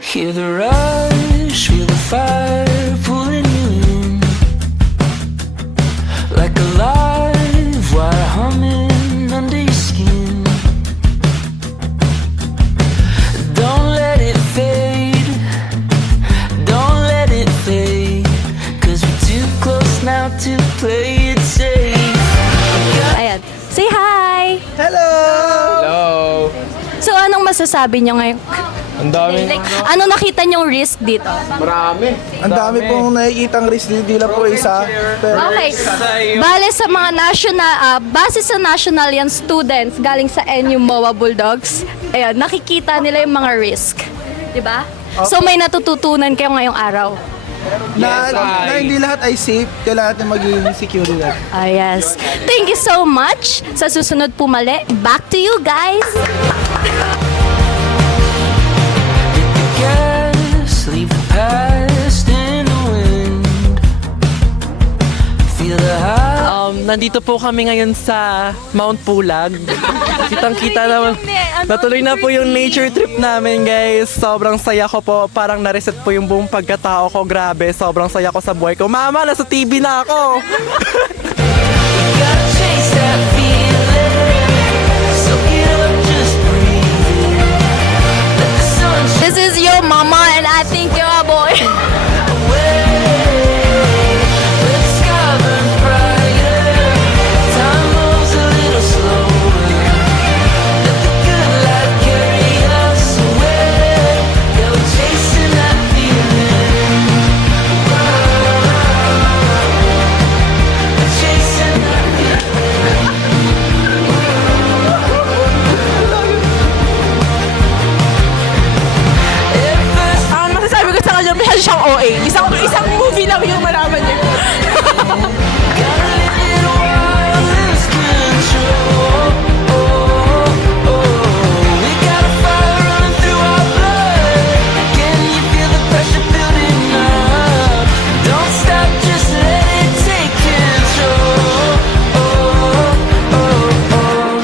Hear the rush, feel the fire pulling you in, like a live wire humming under your skin. Don't let it fade, don't let it fade, 'cause we're too close now to play it safe. Ayan. Say hi! Hello! Hello! So, anong masasabi nyo ngayon? Ang dami. Like, ano nakita nyong risk dito? Marami. Ang dami pong nakikitang risk, hindi lang po isa. Pero Okay. Bale sa mga national, base sa national yan students galing sa MOA Bulldogs, ayan, nakikita nila yung mga risk. Diba? So, may natututunan kayo ngayong araw. na hindi lahat ay safe, kailangan natin maging security. Ah, yes. Thank you so much. Sa susunod po mali, back to you guys! Gas, leave the past in the wind. Feel the high. Nandito po kami ngayon sa Mount Pulag. Kitang-kita naman. Natuloy na po yung nature trip namin, guys. Sobrang saya ko po. Parang na-reset po yung buong pagkatao ko. Grabe, sobrang saya ko sa buhay ko. Mama, nasa TV na ako! Gotta chase that feeling. So get up, just breathe in. Let the sun shine This is your mama and I think you're a boy. away. Let the sky burn brighter. Time moves a little slower. Let the good life carry us away. Yeah, we're chasing that feeling. We're chasing that Ang masasabi ko sa kanya, masyado siyang OA. Isang movie lang yung malaman niya.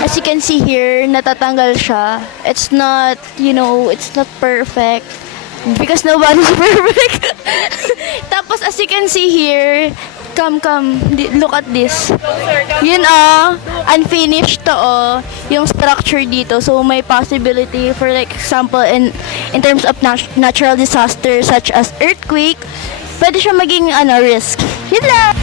As you can see here, natatanggal siya. It's not, it's not perfect. Because nobody's perfect. Tapos as you can see here, come, look at this. Yun unfinished to yung structure dito. So may possibility for like example in terms of natural disasters such as earthquake, pwede siya maging risk. Yun lang.